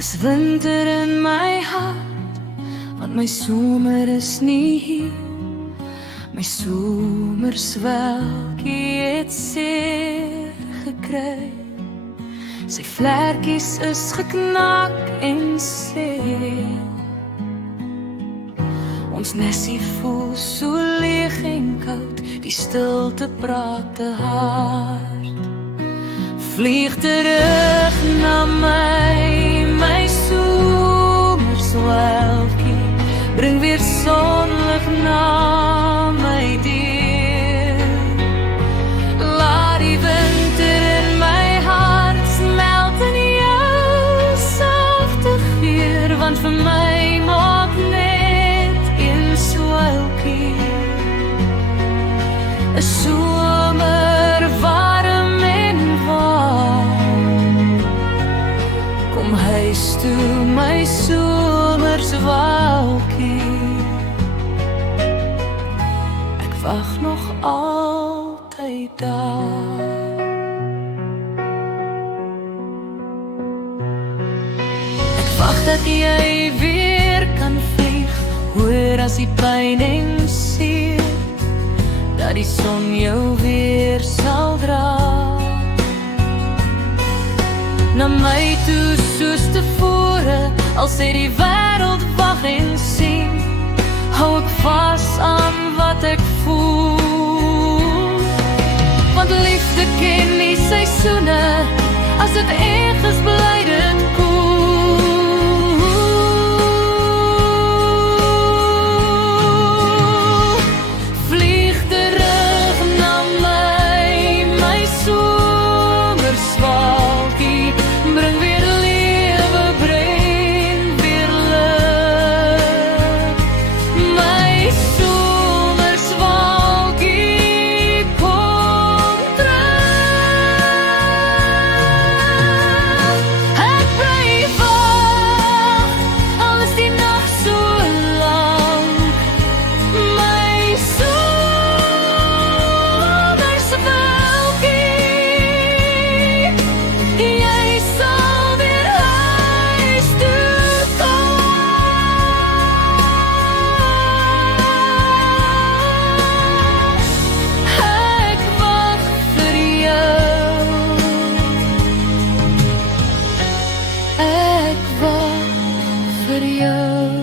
Dis winter in my hart, want my somer is nie hier. My somerswelkie het seer gekry. Sy vlekkies is geknak en seer. Ons nesie voel so leeg en koud, die stilte praat te hard. Vlieg terug na my somerswelkie, bring weer sonlig na my deur. Laat die winter in my hart smelt in jou sagte geur, want vir my maak net een swelkie 'n somer warm en warm. Kom huis toe my somerswelkie, ek wag nog altyd daar. Ek wag dat jy weer kan vlieg, hoor as die pyn en seer, dat die son jou weer sal dra. Na my toe soos tevore, al sê die wêreld wag en sien, hou ek vas aan wat ek voel. Want liefde ken nie seisoene, as dit erg is bly dit koel. Vlieg terug na my somerswelkie, bring weer lewe, bring weer lig. My somerswelkie, kom terug. Ek bly wag, al is die nag so lang. My somerswelkie, jy sal weer huis toe kom. Ek wag vir jou. Ek wag vir jou.